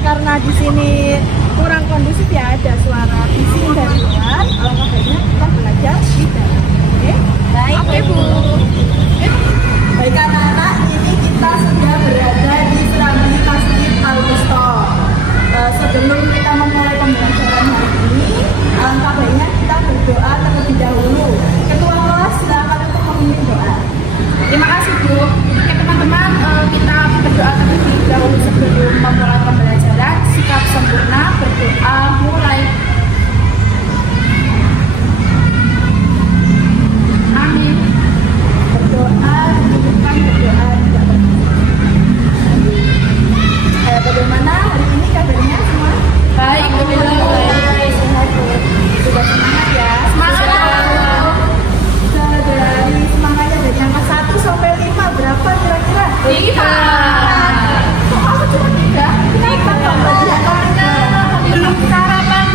karena di sini kurang kondusif ya, ada suara bising dari luar. Alangkah baiknya kita belajar di dalam. Oke? Baik, Bu. Baik anak-anak, ini kita sudah berada di serambi Masjid Al-Wusta. Sebelum kita memulai pembelajaran hari ini, alangkah baiknya kita berdoa terlebih dahulu. Ketua kelas silakan untuk memimpin doa. Terima kasih, Bu. Oke teman-teman, kita berdoa terlebih dahulu sebelum memulai pembelajaran. Sikap sempurna, berdoa, mulai. Amin. Berdoa, bukan berdoa tidak bagaimana hari ini kabarnya semua? Baik, baik. Sudah semangat ya? Semangat. Dari semangatnya dari angka 1 sampai 5 berapa kira-kira? 5. Kok kamu cuma 3? Kenapa kamu belum sarapan?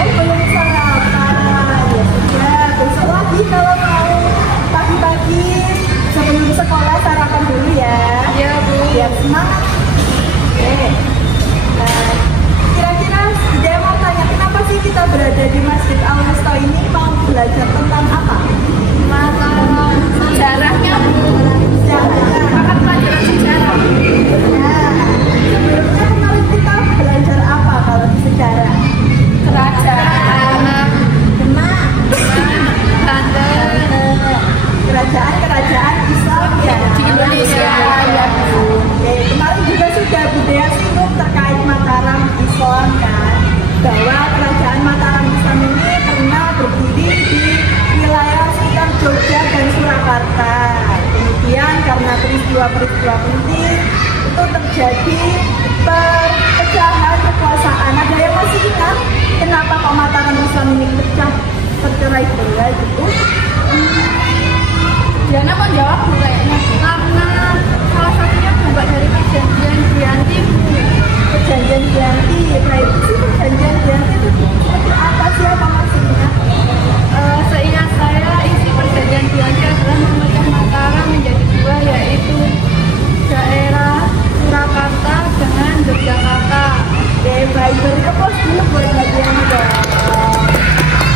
Oh, belum sarapan. Ya sudah, besok lagi kalau mau pagi-pagi sebelum sekolah sarapan dulu ya. Iya, Bu. Biar semangat. Oke. Nah, kira-kira dia mau tanya kenapa sih kita berada di Masjid Al-Wusta ini, mau belajar tentang apa? Sejarahnya, Bu. Sejarahnya. Akan pelajaran sejarah. Nah, sebelumnya kemarin kita belajar apa kalau di sejarah? Kerajaan Demak. Banten Kerajaan-kerajaan Islam ya di Indonesia. Ya, Bu. Oke, kemarin juga sudah Budaya singgung terkait Mataram Islam kan, bahwa kerajaan Mataram Islam ini pernah berdiri di wilayah sekitar Jogja dan Surakarta. Kemudian karena peristiwa-peristiwa penting itu terjadi perpecahan kekuasaan. Ada yang masih ingat kenapa kok Mataram Islam ini pecah, tercerai-berai gitu? Diana mau jawab, Bu, kayaknya karena salah satunya dampak dari perjanjian Giyanti, Bu. Perjanjian Giyanti, kayak itu perjanjian Giyanti itu seperti apa sih, apa maksudnya? Seingat saya isi perjanjian Giyanti adalah memecah Mataram menjadi 2, yaitu daerah Surakarta dengan Yogyakarta. Baik, berkepos dulu buat bagian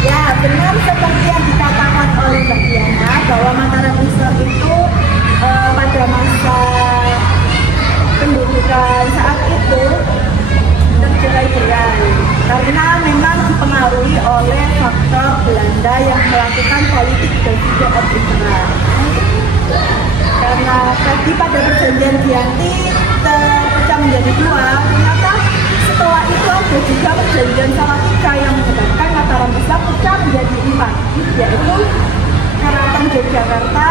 ya, benar seperti yang dikatakan oleh Mbak Diana bahwa Mataram Islam itu pada masa pendudukan saat itu tercerai-berai karena memang dipengaruhi oleh faktor Belanda yang melakukan politik dan juga administrasi. Karena tadi pada perjanjian Giyanti terpecah menjadi 2, ternyata setelah itu ada juga perjanjian Salatiga yang menyebabkan Mataram Islam pecah menjadi 4, yaitu Keraton Yogyakarta,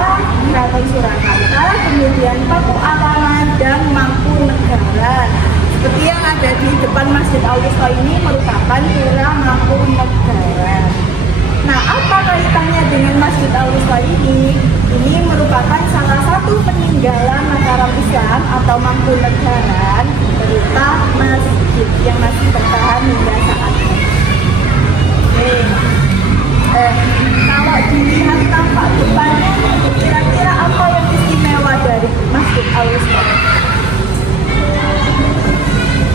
Keraton Surakarta, kemudian Pakualaman dan Mangkunegaran. Seperti yang ada di depan Masjid Al-Wusta ini merupakan Pura Mangkunegaran. Nah, apa kaitannya dengan Masjid Al-Wusta ini? Ini merupakan salah satu peninggalan Mataram Islam atau Mangkunegaran berupa masjid yang masih bertahan hingga saat ini. Kalau dilihat tampak depannya, kira-kira apa yang istimewa dari Masjid Al-Wusta?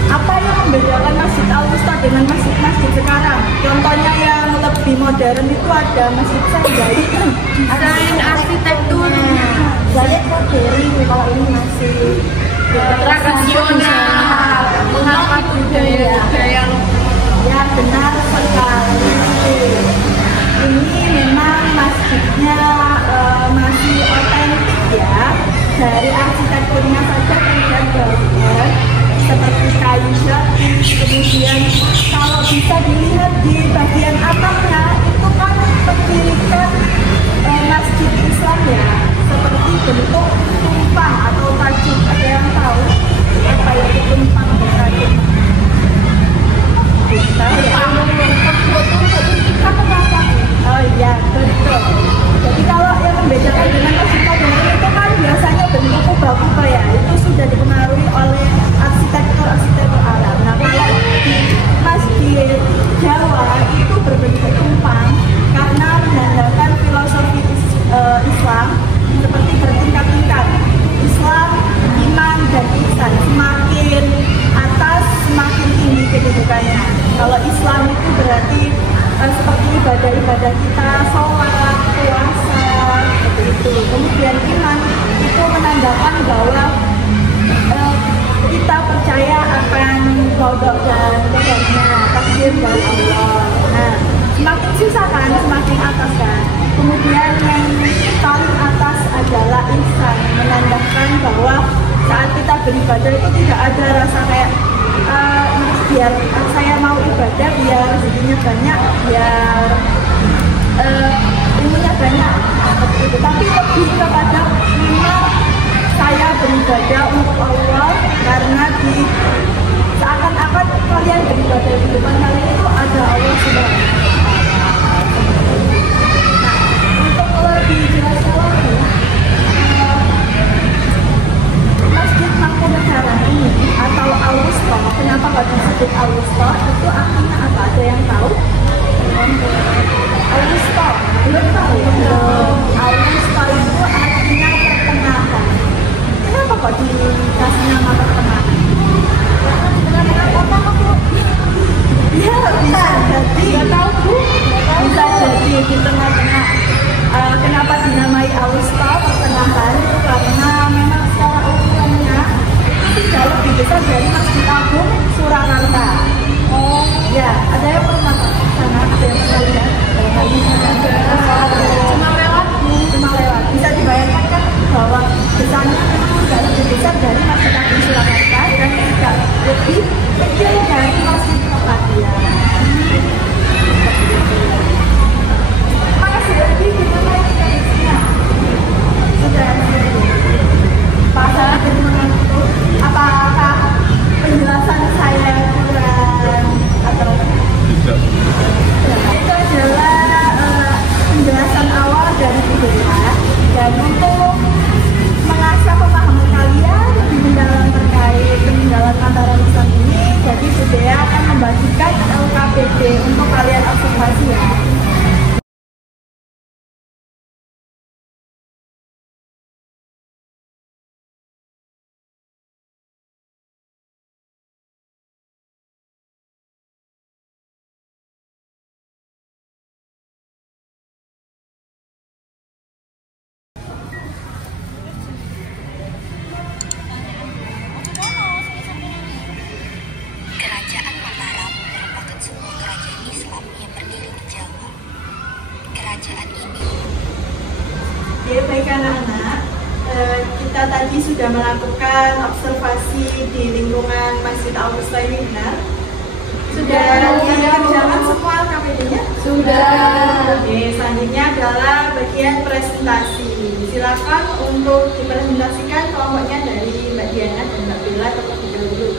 Apa yang membedakan Masjid Al-Wusta dengan masjid-masjid sekarang? Contohnya yang lebih modern itu ada Masjid Said. Desain arsitektur Saya modern, kalau ini masih tradisional, mengangkat budaya-budaya ya, benar sekali. Ini memang masjidnya masih otentik ya, dari arsitekturnya saja terlihat bagus seperti kayu jati. Kemudian kalau bisa dilihat di bagian atapnya itu kan penirikan masjid Islam ya, seperti bentuk tumpang atau tajuk. Ada yang tahu apa itu tumpang dan tajuk? Oh iya, betul. Jadi kalau yang membedakan dengan masjid modern itu kan biasanya bentuk kubah-kubah ya, itu sudah dipengaruhi oleh arsitektur Arab. Nah, kalau di masjid Jawa itu berbentuk tumpang karena menandakan filosofi Islam seperti bertingkat-tingkat. Islam, iman, dan ihsan. Semakin atas, semakin Kalau Islam itu berarti seperti ibadah-ibadah kita, sholat, puasa, seperti itu. Kemudian iman itu menandakan bahwa kita percaya akan qada dan qadarnya, takdir dari Allah. Nah, semakin susah kan, semakin atas kan. Kemudian yang paling atas adalah ihsan, menandakan bahwa saat kita beribadah itu tidak ada rasa kayak biar saya mau ibadah biar rezekinya banyak, biar ilmunya banyak, seperti itu. Tapi lebih kepada memang saya beribadah untuk Allah karena di seakan-akan kalian beribadah di depan kalian itu ada Allah Subhanahu wa Ta'ala. Nah, untuk lebih jelasnya lagi, Masjid Mangkunegaran ini atau Al-Wusta, kenapa kok disebut Al-Wusta? Itu artinya apa? Ada yang tahu? Al-Wusta, belum tahu? Al-Wusta itu artinya pertengahan. Kenapa kok dikasih nama pertengahan? Ya, bisa jadi. Nggak tahu, Bu. Bisa jadi di tengah-tengah. Kenapa dinamai Al-Wusta pertengahan? Itu karena memang secara ukurannya itu tidak lebih besar dari Masjid Agung Surakarta. Oh, ya. Ada yang pernah ke sana? Ada yang pernah lihat? Cuma lewat. Cuma lewat. Bisa dibayangkan kan bahwa besarnya memang tidak lebih besar dari Masjid Agung Surakarta dan tidak lebih kecil dari Masjid Muhammadiyah. Makasih lagi kita main teknisnya. Sudah pasal itu apakah penjelasan saya kurang atau tidak? Itu adalah penjelasan awal dari budaya dan untuk mengasah pemahaman kalian lebih mendalam terkait peninggalan Mataram Islam ini, jadi budaya akan membagikan LKPD untuk kalian observasi ya. Kerajaan Mataram merupakan sebuah kerajaan Islam yang berdiri di Jawa. Kerajaan ini. Oke, baik anak-anak, kita tadi sudah melakukan observasi di lingkungan Masjid Al-Wusta ini, benar? Sudah dikerjakan semua LKPD-nya? Sudah. Oke, selanjutnya adalah bagian presentasi. Silakan untuk dipresentasikan kelompoknya dari Mbak Diana dan Mbak Bella terlebih dahulu.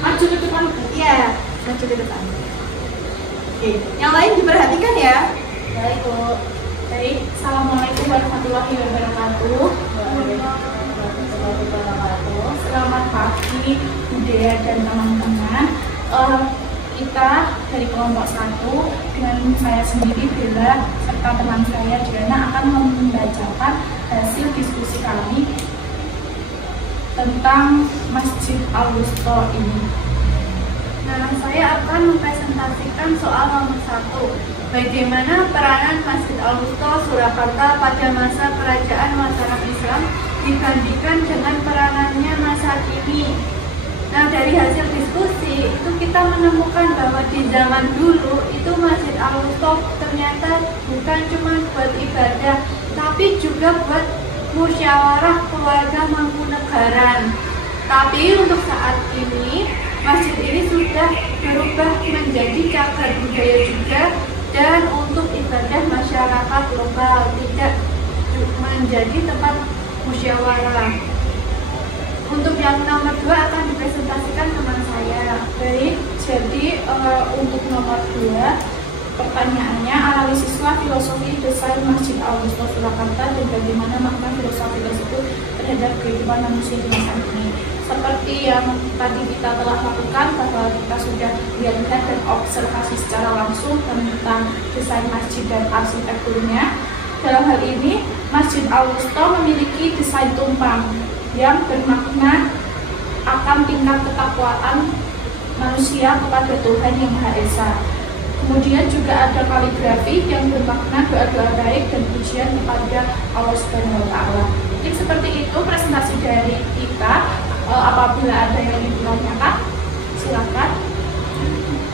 Maju ke depan. Iya, maju ke depan. Oke, yang lain diperhatikan ya. Baik, Bu. Baik, Assalamualaikum warahmatullahi wabarakatuh. Selamat pagi, Budaya dan teman-teman. Kita dari kelompok 1 dengan saya sendiri Bella serta teman saya Diana akan membacakan hasil diskusi kami tentang Masjid Al-Wusta ini. Nah, saya akan mempresentasikan soal nomor 1. Bagaimana peranan Masjid Al-Wusta Surakarta pada masa kerajaan Mataram Islam dibandingkan dengan peranannya masa kini. Nah, dari hasil diskusi itu kita menemukan bahwa di zaman dulu itu Masjid Al-Wusta ternyata bukan cuma buat ibadah, tapi juga buat musyawarah keluarga Mangkunegaran. Tapi untuk saat ini masjid ini sudah berubah menjadi cagar budaya juga dan untuk ibadah masyarakat lokal, tidak menjadi tempat musyawarah. Untuk yang nomor 2 akan dipresentasikan teman saya. Baik, jadi untuk nomor 2 pertanyaannya, alami siswa filosofi desain Masjid Al-Wusta Surakarta dan bagaimana makna filosofi tersebut terhadap kehidupan manusia di masa ini. Seperti yang tadi kita telah lakukan bahwa kita sudah lihat-lihat dan observasi secara langsung tentang desain masjid dan arsitekturnya. Dalam hal ini, Masjid Al-Wusta memiliki desain tumpang yang bermakna akan tingkat ketakwaan manusia kepada Tuhan Yang Maha Esa. Kemudian juga ada kaligrafi yang bermakna doa-doa baik dan pujian kepada Allah Subhanahu wa Ta'ala. Jadi seperti itu presentasi dari kita. Apabila ada yang ingin ditanyakan, silakan.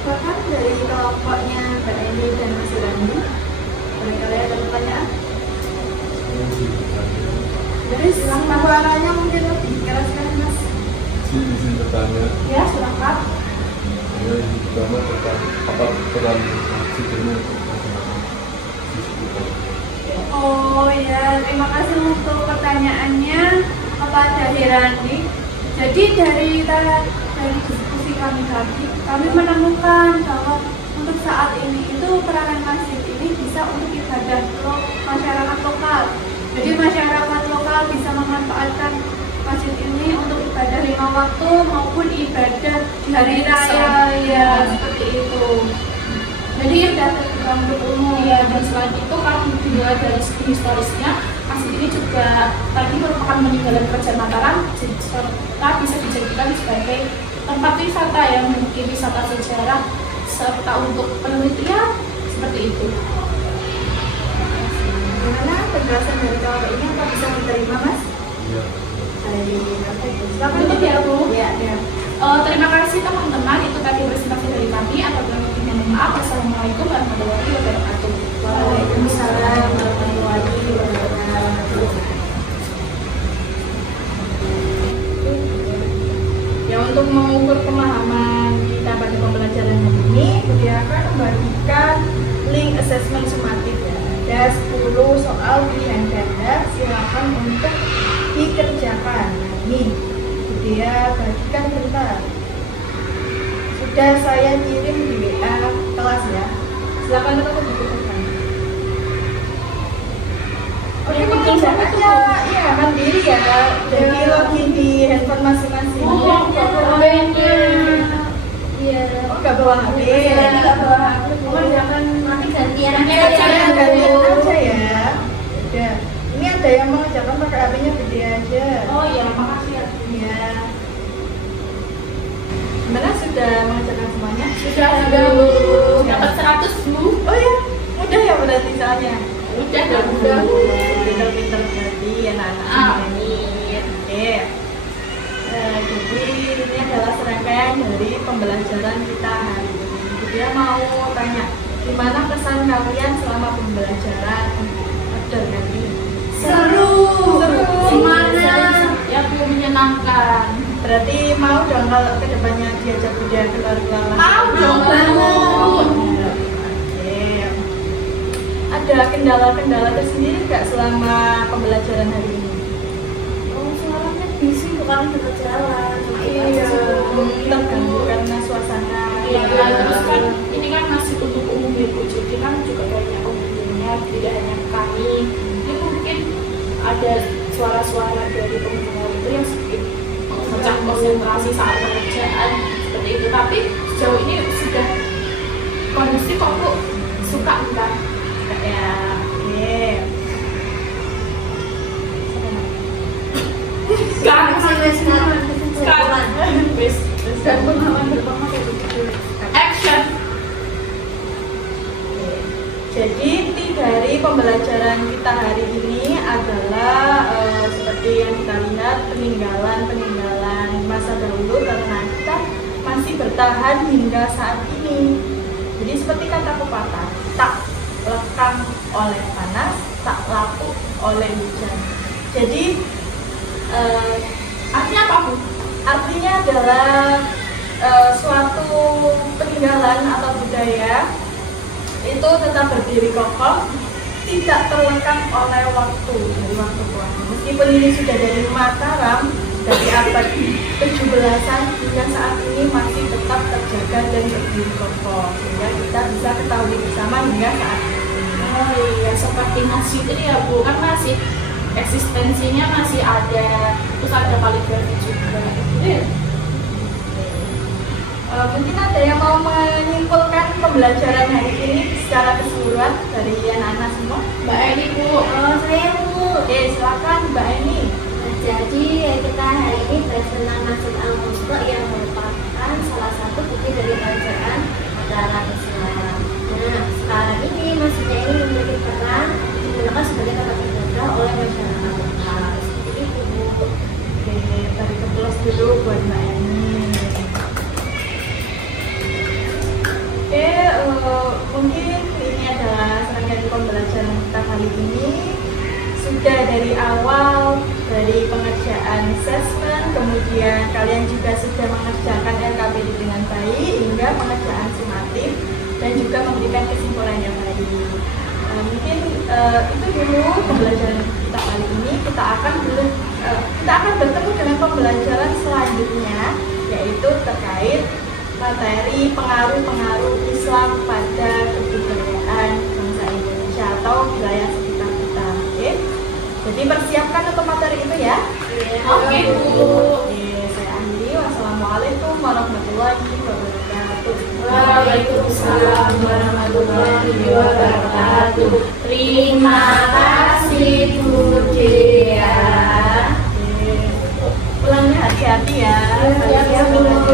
Bahkan dari kelompoknya Mbak Eni dan Mas Randi, barangkali ada pertanyaan? Jadi suaranya mungkin lebih keras kan Mas? Izin bertanya. Ya, silakan. Ya, yang pertama tentang apa peran masjid ini. Oh ya, terima kasih untuk pertanyaannya kepada Hirandi. Jadi dari diskusi kami tadi, kami menemukan bahwa untuk saat ini itu peranan masjid ini bisa untuk ibadah masyarakat lokal. Jadi masyarakat lokal bisa memanfaatkan masjid ini untuk ibadah 5 waktu maupun ibadah di hari raya, ya seperti itu. Jadi sudah terbuka untuk umum. Ya, dan selain itu kalau dilihat dari segi historisnya, masjid ini juga tadi merupakan peninggalan kerajaan Mataram, serta bisa dijadikan sebagai tempat wisata yang memiliki wisata sejarah serta untuk penelitian seperti itu. Gimana penjelasan dari kelompok ini apa bisa diterima Mas? Iya. Selamat Untuk ya Bu. Ya, ya. Terima kasih teman-teman, itu tadi presentasi dari kami. Apabila mohon maaf. Wassalamualaikum warahmatullahi wabarakatuh. Waalaikumsalam warahmatullahi wabarakatuh. Ya, untuk mengukur pemahaman kita pada pembelajaran hari ini, Budi akan membagikan link assessment sumatif. Ada 10 soal pilihan ganda, silakan untuk dikerjakan. Nah, ini dia bagikan bentar. Sudah saya kirim di WA kelas ya. Silakan untuk dibutuhkan. Oke, pengerjaannya ya mandiri ya. Jadi login di handphone masing-masing. Iya. Oh, nggak bawa HP. Nggak bawa HP. Jangan nanti gantian aja ya. Udah. Ini ada yang mengerjakan pakai HP-nya gede aja. Oh iya, makasih ya. Iya. Gimana, sudah mengerjakan semuanya? Sudah dapat 100 Bu. Oh ya, mudah ya berarti soalnya. Udah. Pinter-pinter berarti anak-anak. Amin. Oke. Jadi ini adalah serangkaian dari pembelajaran kita hari ini. Dia mau tanya, gimana kesan kalian selama pembelajaran? Ada nanti. seru. Semangat. Ya Bu, menyenangkan. Berarti mau dong kalau kedepannya diajak budaya keluar-keluar. Mau dong. Oke. Ada kendala-kendala tersendiri nggak selama pembelajaran hari ini? Oh, suaranya bising bukan kita jalan. Iya, terganggu karena suasana. Iya, terus kan ini kan masih untuk umum ya Bu, jadi kan juga banyak umumnya, tidak hanya kami. Ini mungkin ada suara-suara dari pengguna itu yang sedikit memecah konsentrasi saat pengerjaan seperti itu. Tapi sejauh ini sudah kondusif kok Bu, suka enggak? Ya, oke. Sekarang dan pengalaman pertama kayak begitu. Action. Jadi inti dari pembelajaran kita hari ini adalah seperti yang kita lihat, peninggalan masa dahulu karena kita masih bertahan hingga saat ini. Jadi seperti kata pepatah, tak lekang oleh panas, tak lapuk oleh hujan. Jadi Artinya apa Bu? artinya adalah suatu peninggalan atau budaya itu tetap berdiri kokoh, tidak terlekang oleh waktu dari waktu ke waktu. Meskipun ini sudah dari Mataram dari abad 17-an hingga saat ini masih tetap terjaga dan berdiri kokoh, sehingga kita bisa ketahui bersama hingga saat ini. Oh iya, seperti masjid ini ya Bu, kan masih eksistensinya masih ada, terus ada kaligrafi juga. Mungkin ada yang mau menyimpulkan pembelajaran hari ini secara keseluruhan dari anak-anak semua? Mbak Eni Bu. Saya Bu. Oke, silakan Mbak Eni. Jadi kita hari ini bersenang Masjid Al-Musto yang merupakan salah satu itu bukti dari kerajaan Mataram Islam. Nah, sekarang ini masjidnya ini memiliki peran digunakan sebagai tempat ibadah oleh masyarakat lokal. Seperti itu, Bu. Oke, tadi kepulas dulu buat Mbak Eni. Oke, mungkin ini adalah serangkaian pembelajaran kita kali ini. Sudah dari awal, dari pengerjaan assessment, kemudian kalian juga sudah mengerjakan LKPD dengan baik, hingga pengerjaan sumatif, dan juga memberikan kesimpulan yang baik. Mungkin itu dulu pembelajaran kita kali ini. Kita akan bertemu dengan pembelajaran selanjutnya, yaitu terkait materi pengaruh-pengaruh Islam pada kebudayaan bangsa Indonesia atau wilayah sekitar kita. Oke? Jadi persiapkan untuk materi itu ya. Oke, Bu. Oke, saya akhiri. Wassalamualaikum warahmatullahi wabarakatuh. Waalaikumsalam warahmatullahi wabarakatuh. Terima kasih, Bu Dea. Pulangnya hati-hati ya. Hati-hati, Bu.